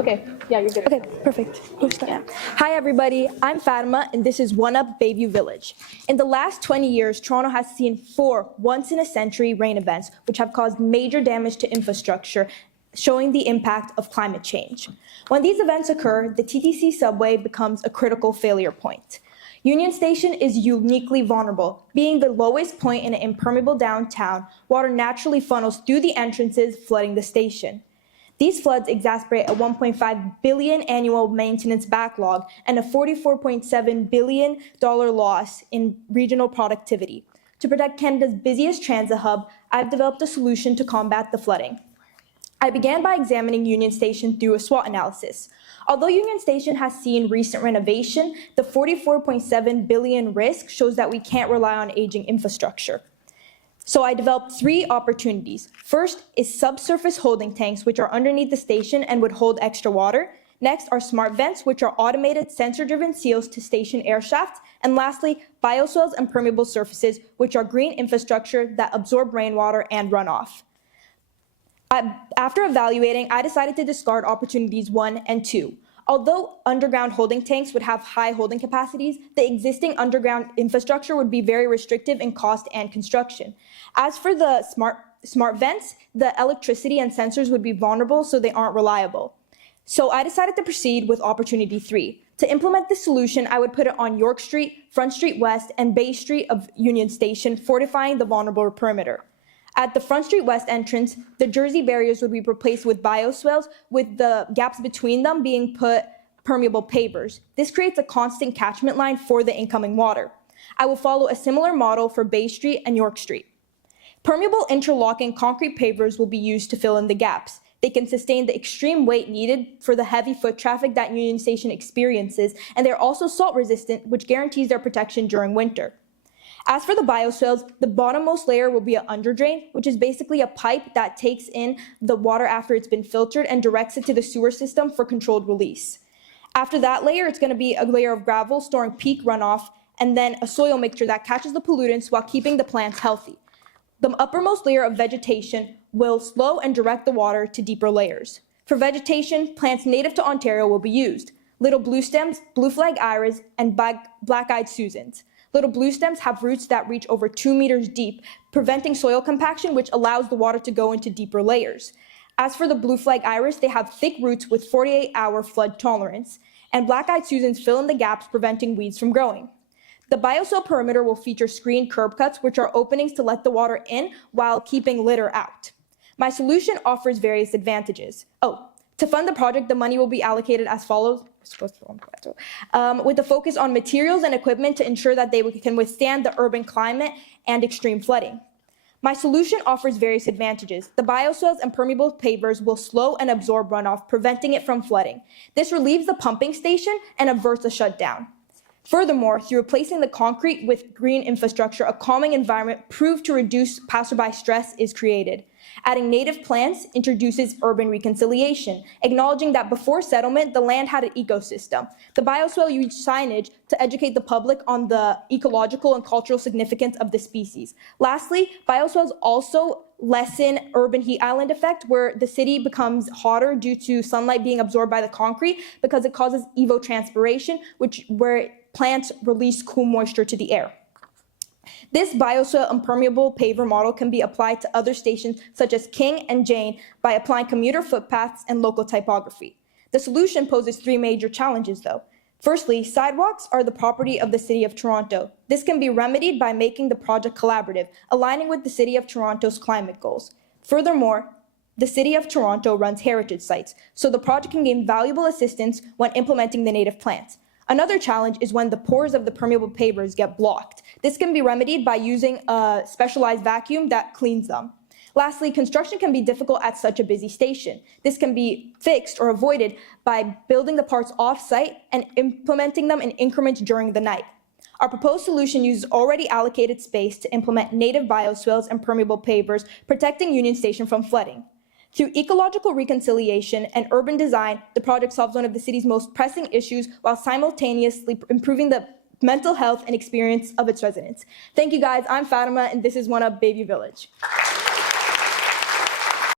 Okay, yeah, you're good. Okay, perfect. Yeah. Hi, everybody. I'm Fatima, and this is 1UP Bayview Village. In the last 20 years, Toronto has seen 4 once-in-a-century rain events, which have caused major damage to infrastructure, showing the impact of climate change. When these events occur, the TTC subway becomes a critical failure point. Union Station is uniquely vulnerable. Being the lowest point in an impermeable downtown, water naturally funnels through the entrances, flooding the station. These floods exacerbate a $1.5 billion annual maintenance backlog and a $44.7 billion loss in regional productivity. To protect Canada's busiest transit hub, I've developed a solution to combat the flooding. I began by examining Union Station through a SWOT analysis. Although Union Station has seen recent renovation, the $44.7 billion risk shows that we can't rely on aging infrastructure. So I developed 3 opportunities. First is subsurface holding tanks, which are underneath the station and would hold extra water. Next are smart vents, which are automated sensor-driven seals to station air shafts. And lastly, bioswales and permeable surfaces, which are green infrastructure that absorb rainwater and runoff. After evaluating, I decided to discard opportunities 1 and 2. Although underground holding tanks would have high holding capacities, the existing underground infrastructure would be very restrictive in cost and construction. As for the smart vents, the electricity and sensors would be vulnerable, so they aren't reliable. So I decided to proceed with opportunity 3. To implement this solution, I would put it on York Street, Front Street West, and Bay Street of Union Station, fortifying the vulnerable perimeter. At the Front Street West entrance, the Jersey barriers would be replaced with bioswales, with the gaps between them being put permeable pavers. This creates a constant catchment line for the incoming water. I will follow a similar model for Bay Street and York Street. Permeable interlocking concrete pavers will be used to fill in the gaps. They can sustain the extreme weight needed for the heavy foot traffic that Union Station experiences, and they're also salt resistant, which guarantees their protection during winter. As for the bioswales, the bottommost layer will be an underdrain, which is basically a pipe that takes in the water after it's been filtered and directs it to the sewer system for controlled release. After that layer, it's going to be a layer of gravel storing peak runoff, and then a soil mixture that catches the pollutants while keeping the plants healthy. The uppermost layer of vegetation will slow and direct the water to deeper layers. For vegetation, plants native to Ontario will be used: little blue stems, blue flag iris, and black-eyed Susans. Little blue stems have roots that reach over 2 meters deep, preventing soil compaction, which allows the water to go into deeper layers. As for the blue flag iris, they have thick roots with 48-hour flood tolerance, and black-eyed Susans fill in the gaps, preventing weeds from growing. The bioswale perimeter will feature screened curb cuts, which are openings to let the water in while keeping litter out. My solution offers various advantages. To fund the project, the money will be allocated as follows, with a focus on materials and equipment to ensure that they can withstand the urban climate and extreme flooding. My solution offers various advantages. The bioswales and permeable pavers will slow and absorb runoff, preventing it from flooding. This relieves the pumping station and averts a shutdown. Furthermore, through replacing the concrete with green infrastructure, a calming environment proved to reduce passerby stress is created. Adding native plants introduces urban reconciliation, acknowledging that before settlement, the land had an ecosystem. The bioswale used signage to educate the public on the ecological and cultural significance of the species. Lastly, bioswales also lessen urban heat island effect, where the city becomes hotter due to sunlight being absorbed by the concrete because it causes evotranspiration, where plants release cool moisture to the air. This bioswale impermeable paver model can be applied to other stations such as King and Jane by applying commuter footpaths and local typography. The solution poses 3 major challenges, though. Firstly, sidewalks are the property of the City of Toronto. This can be remedied by making the project collaborative, aligning with the City of Toronto's climate goals. Furthermore, the City of Toronto runs heritage sites, so the project can gain valuable assistance when implementing the native plants. Another challenge is when the pores of the permeable pavers get blocked. This can be remedied by using a specialized vacuum that cleans them. Lastly, construction can be difficult at such a busy station. This can be fixed or avoided by building the parts off-site and implementing them in increments during the night. Our proposed solution uses already allocated space to implement native bioswales and permeable pavers, protecting Union Station from flooding. Through ecological reconciliation and urban design, the project solves one of the city's most pressing issues while simultaneously improving the mental health and experience of its residents. Thank you guys, I'm Fatima, and this is 1UP Bayview Village.